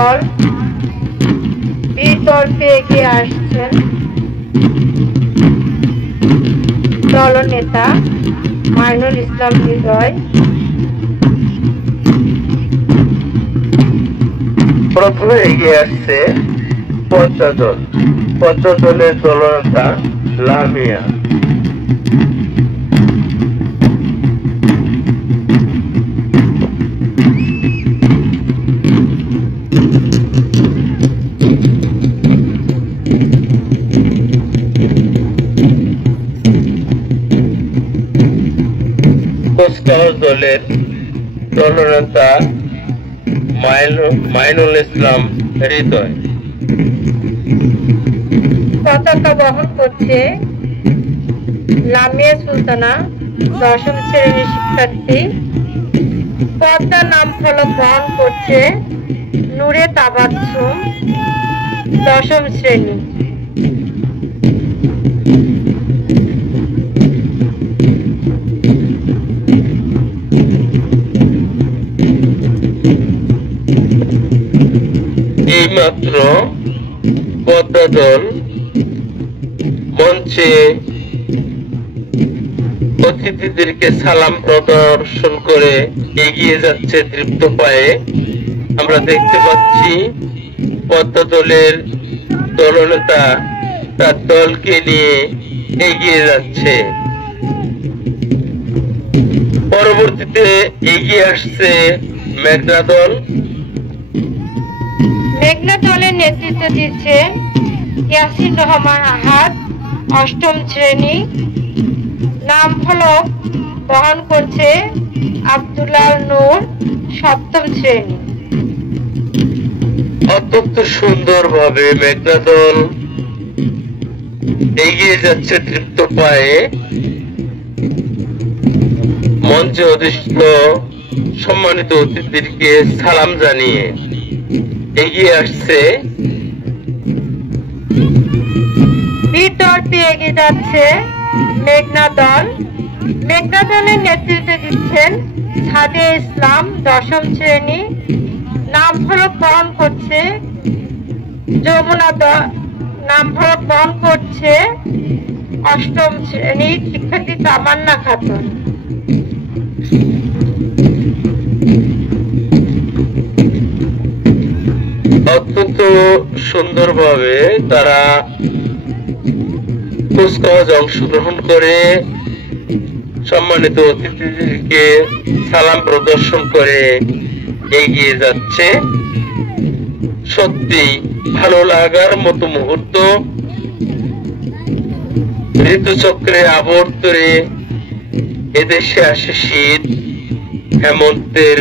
দল বিতর্কে এগিয়ে আসছেন দলনেতা মাইনুল ইসলাম হৃদয়। প্রথমে এগিয়ে আসছে পদ্মা দলের দলনেতা লামিয়া। কুচকাওয়াজ দলের দলনেতা মাইনুল ইসলাম হৃদয়। পতাকা বহন করছে লামিয়া সুলতানা, 10ম শ্রেণীর শিক্ষার্থী। পদ্মা নাম ফলক বহন করছে নূরে তাবাচ্ছুম, 10ম শ্রেণী। এইমাত্র পদ্মা দল মঞ্চে অতিথিদেরকে সালাম প্রদর্শন করে এগিয়ে যাচ্ছে দৃপ্ত পায়ে। আমরা দেখতে পাচ্ছি পদ্মা দলের দলনেতা তার দলকে নিয়ে এগিয়ে যাচ্ছে। পরবর্তীতে এগিয়ে আসছে মেঘনা দল। মেঘনা দলের নেতৃত্ব দিচ্ছে ইয়াসিন রহমান আহাদ, 8ম শ্রেণী। নাম ফলক বহন করছে আব্দুল্লাহ নূর, 7ম শ্রেণী। অত্যন্ত সুন্দরভাবে মেঘনা দল এগিয়ে যাচ্ছে তৃপ্ত পায়ে। মঞ্চে অধিষ্ঠ সম্মানিত অতিথিদেরকে সালাম জানিয়ে এগিয়ে আসছে। বিতর্কে এগিয়ে যাচ্ছে মেঘনা দল। মেঘনা দলের নেতৃত্ব দিচ্ছেন সাদিয়া ইসলাম, 10ম শ্রেণী। নাম ফলক বহন করছে যমুনা দল। নাম ফলক বহন করছে 8ম শ্রেণীর শিক্ষার্থী তামান্না খাতুন। অত্যন্ত সুন্দরভাবে তারা কুচকাওয়াজে অংশগ্রহণ করে সম্মানিত অতিথিদেরকে সালাম প্রদর্শন করে এগিয়ে যাচ্ছে। সত্যি ভালো লাগার মতো মুহূর্ত। ঋতুচক্রে আবর্তনে এদেশে আসে শীত, হেমন্তের